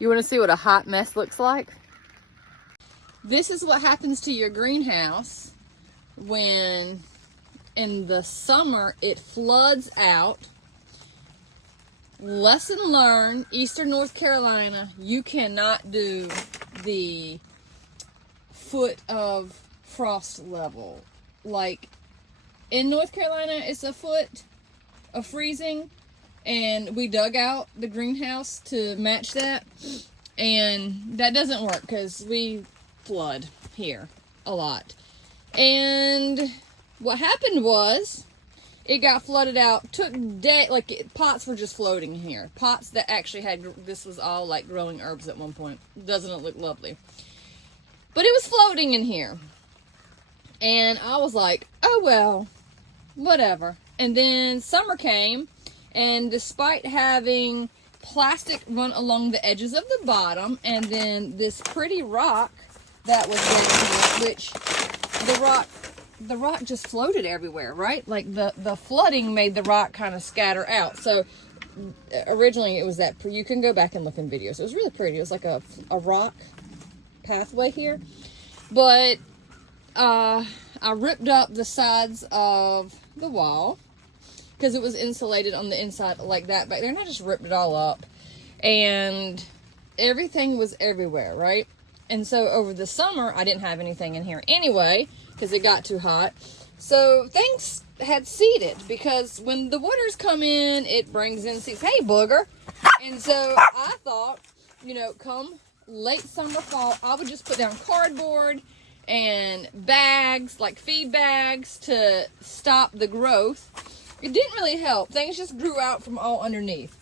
You want to see what a hot mess looks like? This is what happens to your greenhouse when in the summer it floods out. Lesson learned, Eastern North Carolina, you cannot do the foot of frost level. Like in North Carolina, it's a foot of freezing, and we dug out the greenhouse to match that, and that doesn't work because we flood here a lot. And what happened was it got flooded out, took days, like pots were just floating here. Pots that actually had, this was all like growing herbs at one point. Doesn't it look lovely? But it was floating in here. And I was like, oh well, whatever. And then summer came, and despite having plastic run along the edges of the bottom, and then this pretty rock that was down here, which the rock just floated everywhere, right? Like the flooding made the rock kind of scatter out. So originally it was that, you can go back and look in videos. It was really pretty. It was like a rock pathway here. But I ripped up the sides of the wall because it was insulated on the inside like that back there, and I just ripped it all up, and everything was everywhere, right? And so over the summer I didn't have anything in here anyway because it got too hot. So things had seeded, because when the waters come in, it brings in seeds. Hey, booger. And so I thought, you know, come late summer, fall, I would just put down cardboard and bags, like feed bags, to stop the growth. It didn't really help. Things just grew out from all underneath.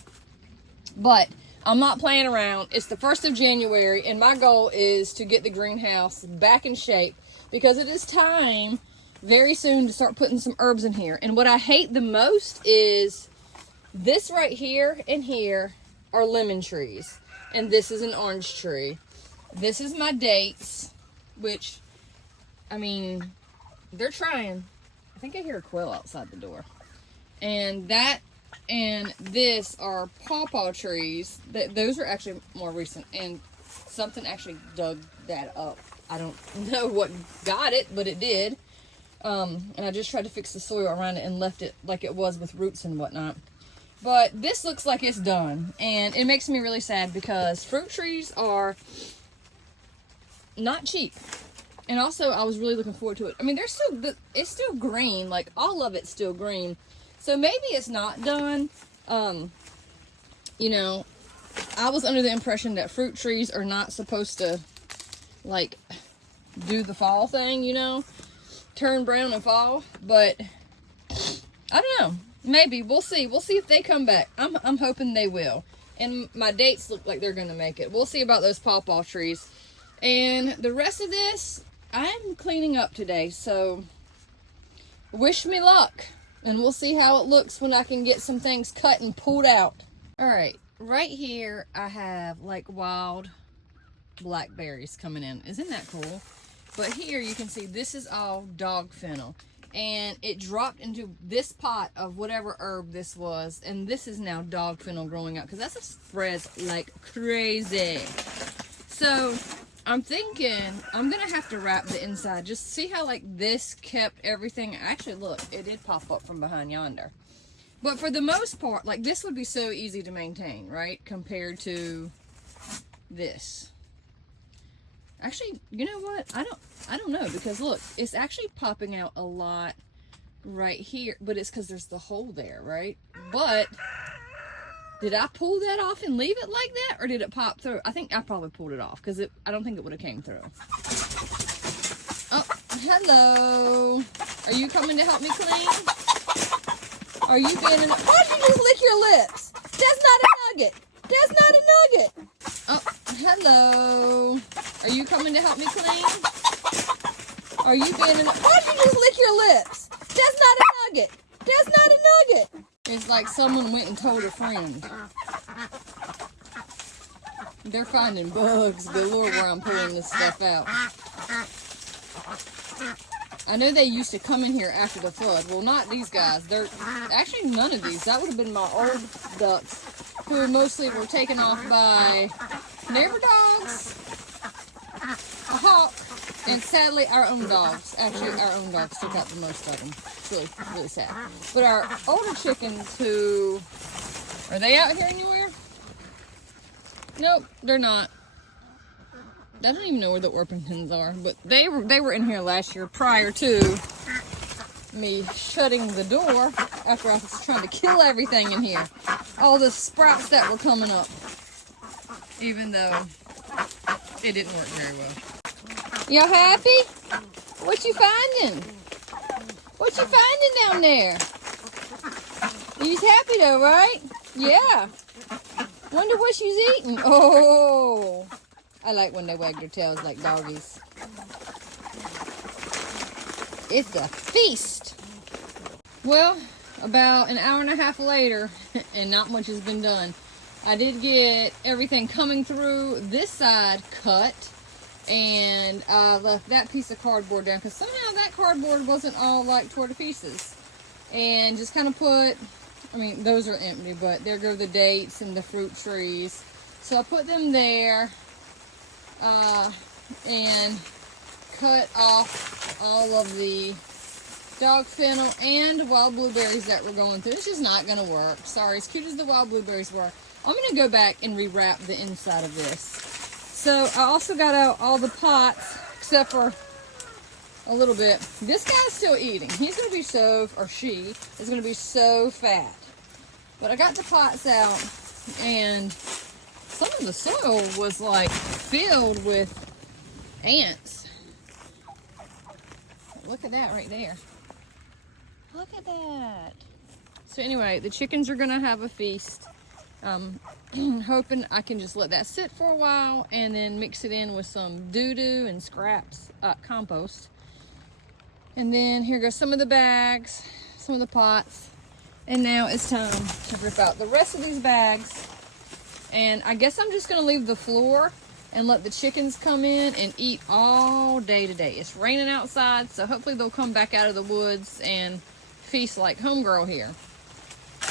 But I'm not playing around. It's the 1st of January, and my goal is to get the greenhouse back in shape, because it is time very soon to start putting some herbs in here. And what I hate the most is this right here and here are lemon trees, and this is an orange tree. This is my dates, which, I mean, they're trying. I think I hear a quail outside the door. And that and this are pawpaw trees. Those are actually more recent, and something actually dug that up. I don't know what got it, but it did. And I just tried to fix the soil around it and left it like it was with roots and whatnot. But this looks like it's done, and it makes me really sad because fruit trees are not cheap. And also, I was really looking forward to it. I mean, it's still green, like all of it's still green. So maybe it's not done. You know, I was under the impression that fruit trees are not supposed to, like, do the fall thing, you know, turn brown and fall. But I don't know. Maybe we'll see. We'll see if they come back. I'm hoping they will. And my dates look like they're gonna make it. We'll see about those pawpaw trees. And the rest of this, I'm cleaning up today. So wish me luck. And we'll see how it looks when I can get some things cut and pulled out. All right, right here I have like wild blackberries coming in. Isn't that cool? But here you can see this is all dog fennel. And it dropped into this pot of whatever herb this was. And this is now dog fennel growing out, because that spreads like crazy. So I'm thinking I'm going to have to wrap the inside. Just see how like this kept everything. Actually, look, it did pop up from behind yonder. But for the most part, like this would be so easy to maintain, right? Compared to this. Actually, you know what? I don't know, because look, it's actually popping out a lot right here, but it's because there's the hole there, right? But did I pull that off and leave it like that, or did it pop through? I think I probably pulled it off, because I don't think it would have came through. Oh, hello. Are you coming to help me clean? Are you being an... Why did you just lick your lips? That's not a nugget. That's not a nugget. Oh, hello. Are you coming to help me clean? Are you being an... Why did you just lick your lips? That's not a nugget. That's not a nugget. It's like someone went and told a friend. They're finding bugs galore where I'm pulling this stuff out. I know they used to come in here after the flood. Well, not these guys. They're actually none of these. That would have been my old ducks, who mostly were taken off by neighbor dogs, a hawk, and sadly our own dogs. Actually, our own dogs took out the most of them. It's really, really sad. But our older chickens, who are they out here anywhere? Nope, they're not. I don't even know where the Orpingtons are, but they were in here last year prior to me shutting the door after I was trying to kill everything in here. All the sprouts that were coming up, even though it didn't work very well. Y'all happy? What you finding? What you finding down there? You's happy though, right? Yeah. Wonder what she's eating. Oh, I like when they wag their tails like doggies. It's a feast. Well, about an hour and a half later, and not much has been done, I did get everything coming through this side cut, and I left that piece of cardboard down because somehow that cardboard wasn't all like tore to pieces. And just kind of put, I mean, those are empty, but there go the dates and the fruit trees. So I put them there, and cut off all of the dog fennel and wild blueberries that were going through. It's just not going to work. Sorry, as cute as the wild blueberries were. I'm going to go back and rewrap the inside of this. So I also got out all the pots, except for a little bit. This guy's still eating. He's going to be so, or she is going to be so fat. But I got the pots out, and some of the soil was like filled with ants. Look at that right there. Look at that. So anyway, the chickens are gonna have a feast. Hoping I can just let that sit for a while and then mix it in with some doo-doo and scraps, compost. And then here goes some of the bags, some of the pots. And now it's time to rip out the rest of these bags. And I guess I'm just gonna leave the floor and let the chickens come in and eat all day today. It's raining outside, so hopefully they'll come back out of the woods and feast like homegirl here.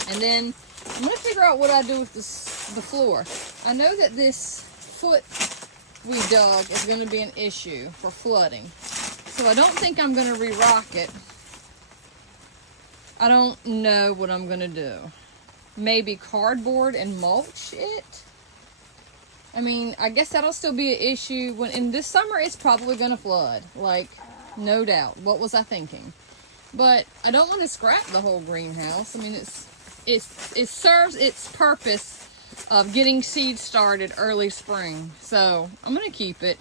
And then I'm gonna figure out what I do with the floor. I know that this foot we dug is gonna be an issue for flooding. So I don't think I'm gonna re-rock it. I don't know what I'm gonna do. Maybe cardboard and mulch it. I mean, I guess that'll still be an issue when in this summer it's probably gonna flood, like no doubt. What was I thinking? But I don't want to scrap the whole greenhouse. I mean, it serves its purpose of getting seeds started early spring. So I'm gonna keep it.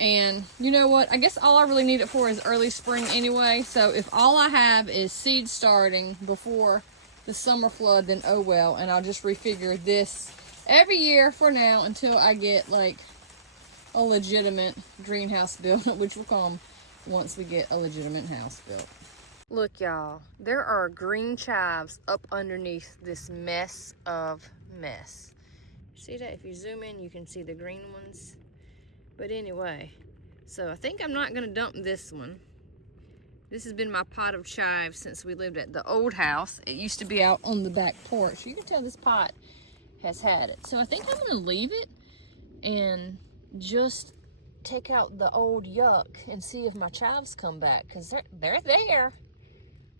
And you know what? I guess all I really need it for is early spring anyway. So if all I have is seeds starting before the summer flood, then oh well. And I'll just refigure this every year for now until I get like a legitimate greenhouse built, which will come once we get a legitimate house built. Look, y'all, there are green chives up underneath this mess of mess. See that? If you zoom in, you can see the green ones. But anyway, so I think I'm not gonna dump this one. This has been my pot of chives since we lived at the old house. It used to be out on the back porch. You can tell this pot has had it. So I think I'm gonna leave it and just take out the old yuck and see if my chives come back, because they're there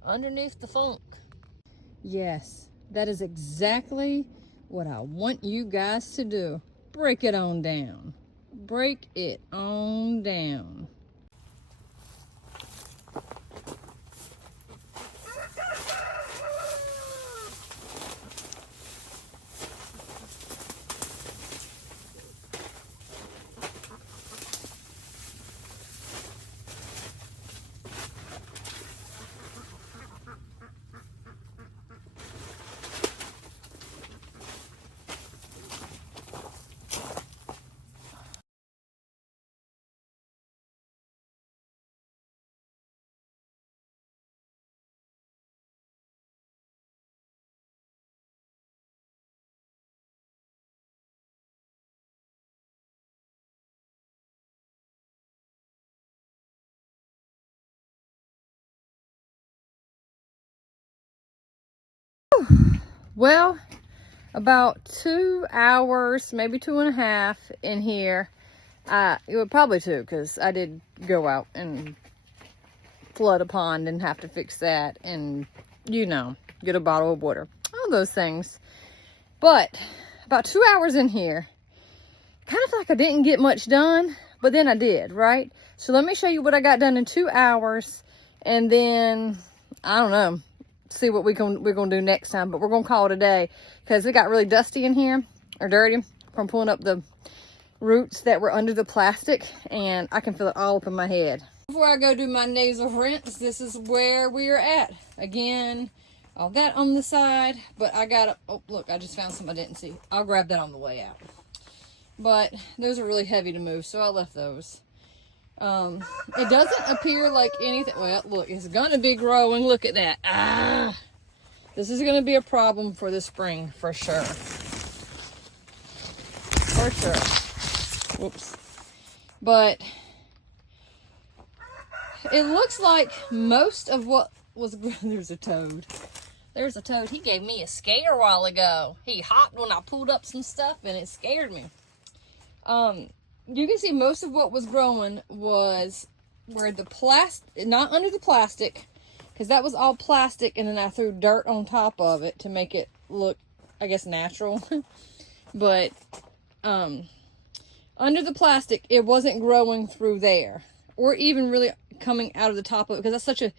underneath the funk. Yes, that is exactly what I want you guys to do. Break it on down. Break it on down. Well, about 2 hours, maybe 2.5 in here. It would probably 2, because I did go out and flood a pond and have to fix that, and you know, get a bottle of water, all those things. But about 2 hours in here, kind of like I didn't get much done, but then I did, right? So let me show you what I got done in 2 hours, and then I don't know, see what we're gonna do next time. But we're gonna call it a day, because it got really dusty in here, or dirty, from pulling up the roots that were under the plastic, and I can feel it all up in my head. Before I go do my nasal rinse, this is where we are at. Again, all that on the side, but I got, oh look, I just found something I didn't see. I'll grab that on the way out. But those are really heavy to move, so I left those. It doesn't appear like anything. Well, look, it's gonna be growing. Look at that. Ah, this is gonna be a problem for the spring for sure. For sure. Whoops. But it looks like most of what was, there's a toad. There's a toad. He gave me a scare a while ago. He hopped when I pulled up some stuff and it scared me. You can see most of what was growing was where the plastic, not under the plastic, because that was all plastic, and then I threw dirt on top of it to make it look, I guess, natural. But under the plastic, it wasn't growing through there, or even really coming out of the top of it, because that's such a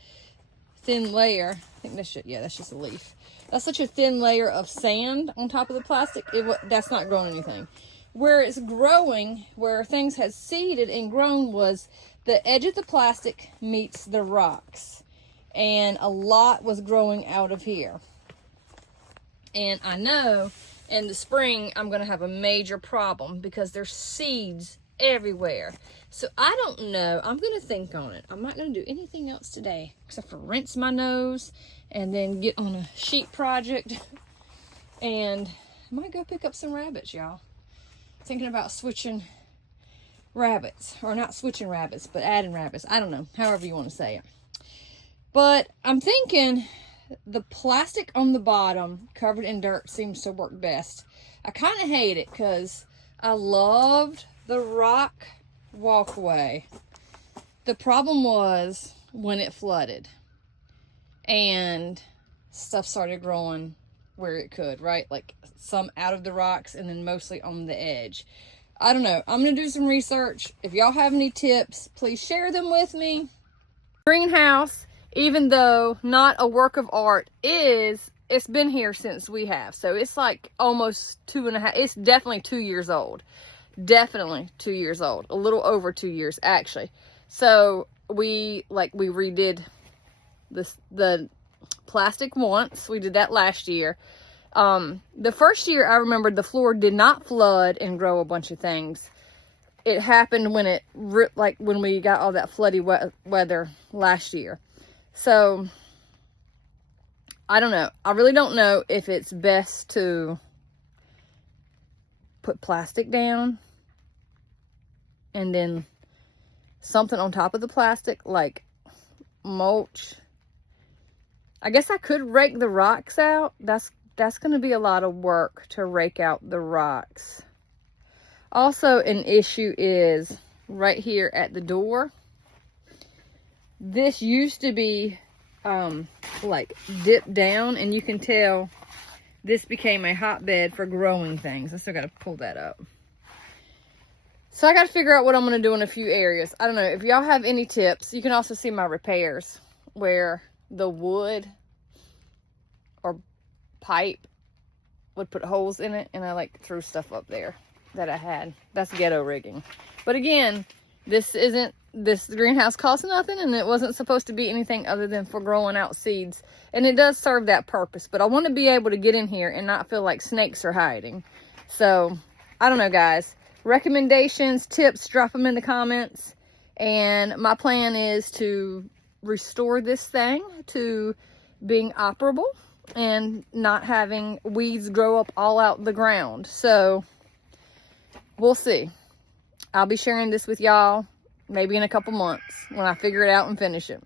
thin layer. I think that's just, yeah, that's just a leaf. That's such a thin layer of sand on top of the plastic. That's not growing anything. Where it's growing, where things had seeded and grown, was the edge of the plastic meets the rocks. And a lot was growing out of here. And I know in the spring I'm going to have a major problem, because there's seeds everywhere. So I don't know. I'm going to think on it. I'm not going to do anything else today except for rinse my nose and then get on a sheep project. And I might go pick up some rabbits, y'all. Thinking about switching rabbits, or not switching rabbits, but adding rabbits. I don't know, however you want to say it. But I'm thinking the plastic on the bottom covered in dirt seems to work best. I kind of hate it because I loved the rock walkway. The problem was when it flooded and stuff started growing where it could, right? Like some out of the rocks and then mostly on the edge. I don't know. I'm going to do some research. If y'all have any tips, please share them with me. Greenhouse, even though not a work of art, it's been here since we have. So it's like almost 2.5, it's definitely 2 years old. Definitely 2 years old. A little over 2 years, actually. So we redid the plastic once. We did that last year. The first year I remember the floor did not flood and grow a bunch of things. It happened when when we got all that floody weather last year. So I don't know. I really don't know if it's best to put plastic down and then something on top of the plastic, like mulch. I guess I could rake the rocks out. That's going to be a lot of work to rake out the rocks. Also, an issue is right here at the door. This used to be like dipped down, and you can tell this became a hotbed for growing things. I still got to pull that up. So I got to figure out what I'm going to do in a few areas. I don't know. If y'all have any tips, you can also see my repairs where the wood or pipe would put holes in it, and I threw stuff up there that I had. That's ghetto rigging. But again, this greenhouse costs nothing, and it wasn't supposed to be anything other than for growing out seeds. And it does serve that purpose, but I want to be able to get in here and not feel like snakes are hiding. So I don't know, guys. Recommendations, tips, drop them in the comments. And my plan is to restore this thing to being operable and not having weeds grow up all out the ground. So we'll see. I'll be sharing this with y'all maybe in a couple months when I figure it out and finish it.